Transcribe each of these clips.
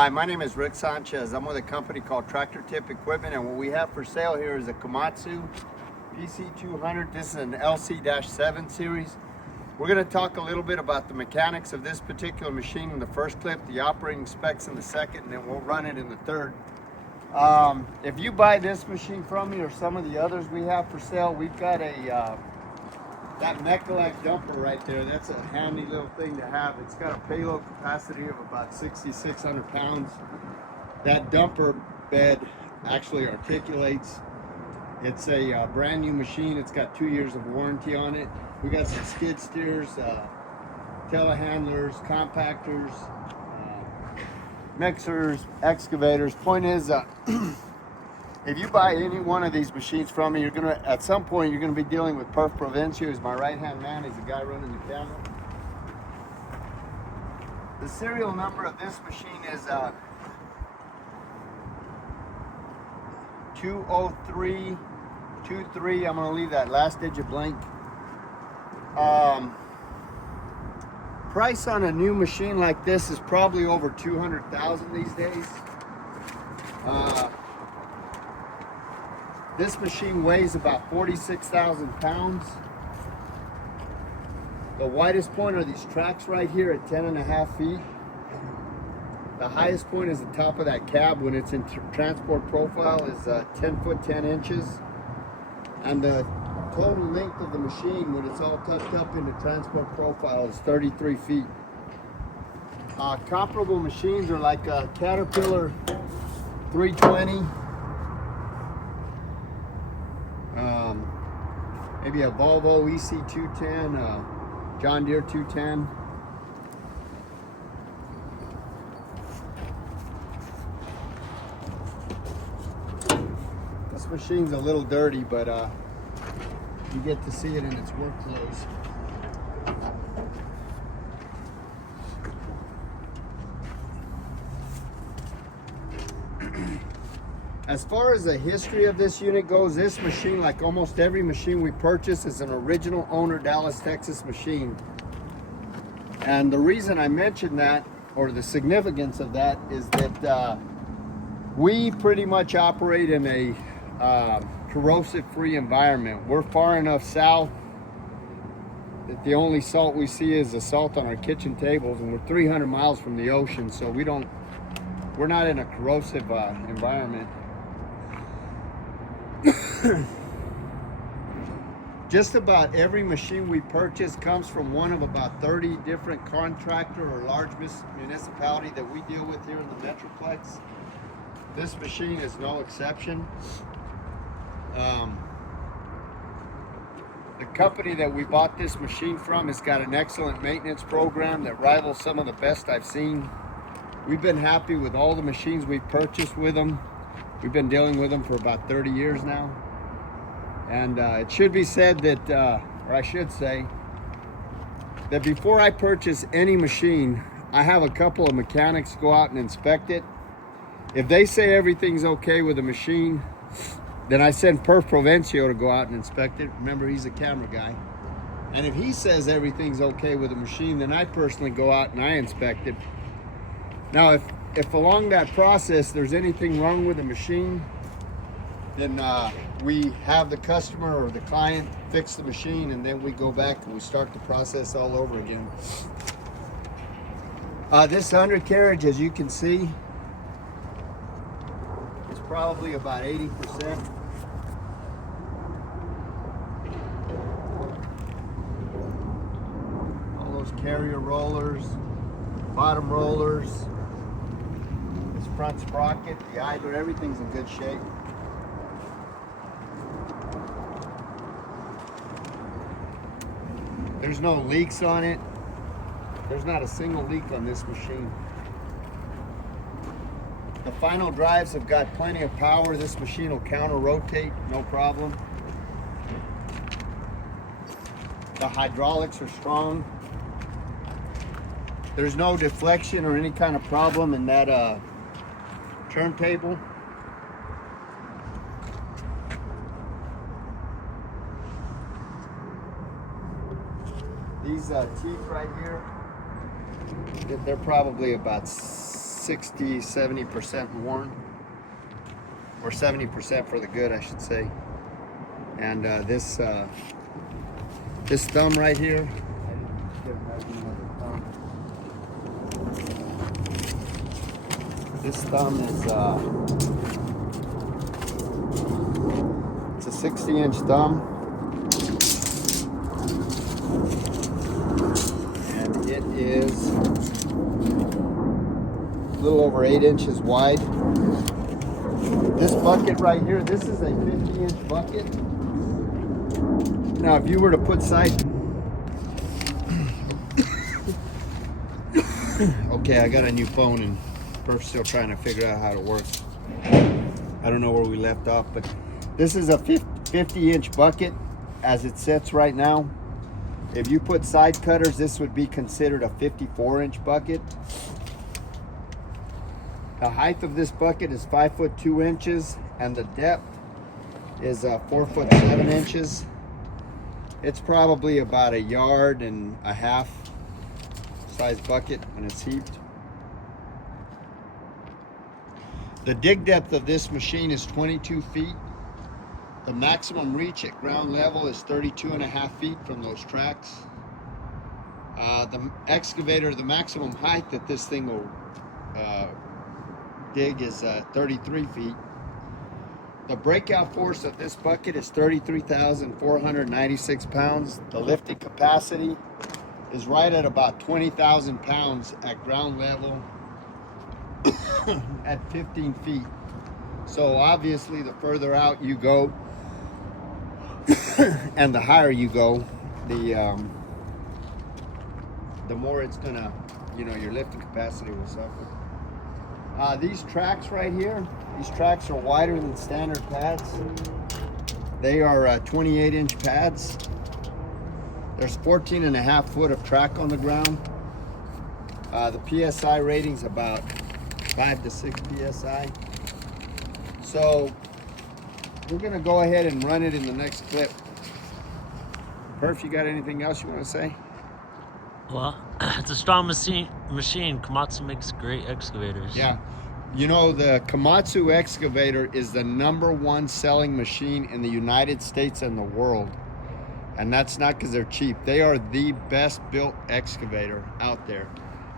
Hi, my name is Rick Sanchez. I'm with a company called Tractor Tip Equipment, and what we have for sale here is a Komatsu PC200. This is an LC-7 series. We're going to talk a little bit about the mechanics of this particular machine in the first clip, the operating specs in the second, and then we'll run it in the third. If you buy this machine from me or some of the others we have for sale, we've got that Mechalak dumper right there. That's a handy little thing to have. It's got a payload capacity of about 6,600 pounds. That dumper bed actually articulates. It's a brand new machine. It's got 2 years of warranty on it. We got some skid steers, telehandlers, compactors, mixers, excavators. Point is, if you buy any one of these machines from me, at some point you're gonna be dealing with Perf Provencio. He's my right-hand man. He's the guy running the camera. The serial number of this machine is 20323. I'm gonna leave that last digit blank. Price on a new machine like this is probably over 200,000 these days. This machine weighs about 46,000 pounds. The widest point are these tracks right here at 10.5 feet. The highest point is the top of that cab when it's in transport profile is 10 foot 10 inches. And the total length of the machine when it's all tucked up into transport profile is 33 feet. Comparable machines are like a Caterpillar 320. Maybe a Volvo EC210, John Deere 210. This machine's a little dirty, but you get to see it in its work clothes. As far as the history of this unit goes, this machine, like almost every machine we purchase, is an original owner Dallas, Texas machine. And the reason I mention that, or the significance of that, is that we pretty much operate in a corrosive-free environment. We're far enough south that the only salt we see is the salt on our kitchen tables, and we're 300 miles from the ocean, so we're not in a corrosive environment. Just about every machine we purchase comes from one of about 30 different contractor or large municipality that we deal with here in the Metroplex. This machine is no exception. The company that we bought this machine from has got an excellent maintenance program that rivals some of the best I've seen. We've been happy with all the machines we've purchased with them. We've been dealing with them for about 30 years now. And it should be said that, or I should say, that before I purchase any machine, I have a couple of mechanics go out and inspect it. If they say everything's okay with the machine, then I send Perf Provencio to go out and inspect it. Remember, he's a camera guy. And if he says everything's okay with the machine, then I personally go out and I inspect it. Now, if along that process there's anything wrong with the machine, then we have the customer or the client fix the machine, and then we go back and we start the process all over again. This undercarriage, as you can see, is probably about 80%. All those carrier rollers, bottom rollers, this front sprocket, the idler, everything's in good shape. There's no leaks on it. There's not a single leak on this machine. The final drives have got plenty of power. This machine will counter rotate, no problem. The hydraulics are strong. There's no deflection or any kind of problem in that turntable. These teeth right here, they're probably about 60-70% worn, or 70% for the good, I should say. And this thumb right here, this thumb is it's a 60-inch thumb, and it is a little over 8 inches wide. This bucket right here, this is a 50-inch bucket. Now, if you were to put side... Okay, I got a new phone and we're still trying to figure out how it works. I don't know where we left off, but this is a 50-inch bucket as it sits right now. If you put side cutters, this would be considered a 54-inch bucket. The height of this bucket is 5 foot 2 inches, and the depth is 4 foot 7 inches. It's probably about 1.5 yards size bucket when it's heaped. The dig depth of this machine is 22 feet. The maximum reach at ground level is 32.5 feet from those tracks. The excavator, the maximum height that this thing will dig is 33 feet. The breakout force of this bucket is 33,496 pounds. The lifting capacity is right at about 20,000 pounds at ground level at 15 feet. So obviously the further out you go and the higher you go, the more it's gonna, your lifting capacity will suffer. These tracks right here, these tracks are wider than standard pads. They are 28-inch pads. There's 14.5 foot of track on the ground. The PSI rating's about 5 to 6 PSI. So we're gonna go ahead and run it in the next clip. Perf, you got anything else you want to say? Well, it's a strong machine. Komatsu makes great excavators. Yeah. The Komatsu excavator is the #1 selling machine in the United States and the world. And that's not because they're cheap. They are the best built excavator out there.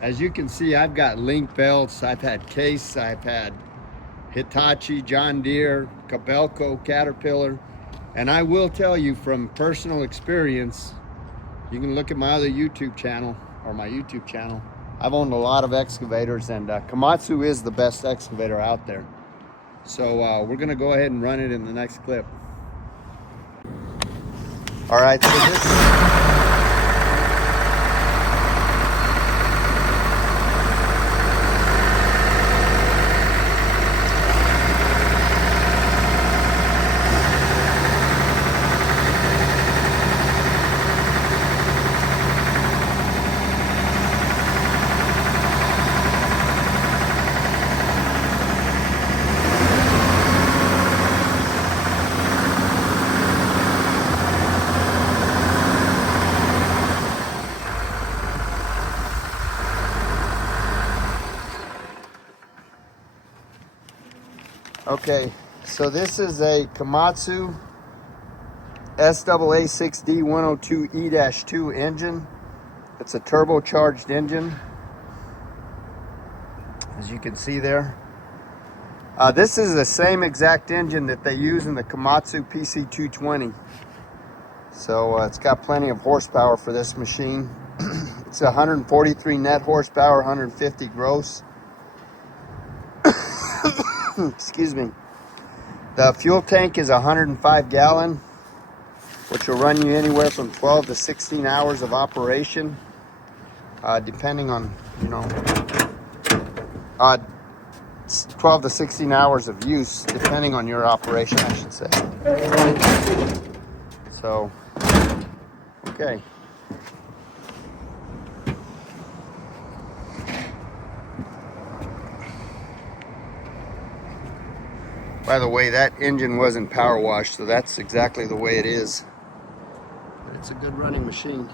As you can see, I've got link belts, I've had Case, I've had Hitachi, John Deere, Cabelco, Caterpillar. And I will tell you from personal experience, you can look at my other YouTube channel, or my YouTube channel. I've owned a lot of excavators, and Komatsu is the best excavator out there. So we're gonna go ahead and run it in the next clip. All right, so this... Okay, so this is a Komatsu SAA6D102E-2 engine. It's a turbocharged engine, as you can see there. This is the same exact engine that they use in the Komatsu PC220. So it's got plenty of horsepower for this machine. It's 143 net horsepower, 150 gross. Excuse me. The fuel tank is 105 gallon, which will run you anywhere from 12 to 16 hours of operation, depending on, 12 to 16 hours of use, depending on your operation, I should say. So, okay. By the way, that engine wasn't power washed, so that's exactly the way it is. But it's a good running machine.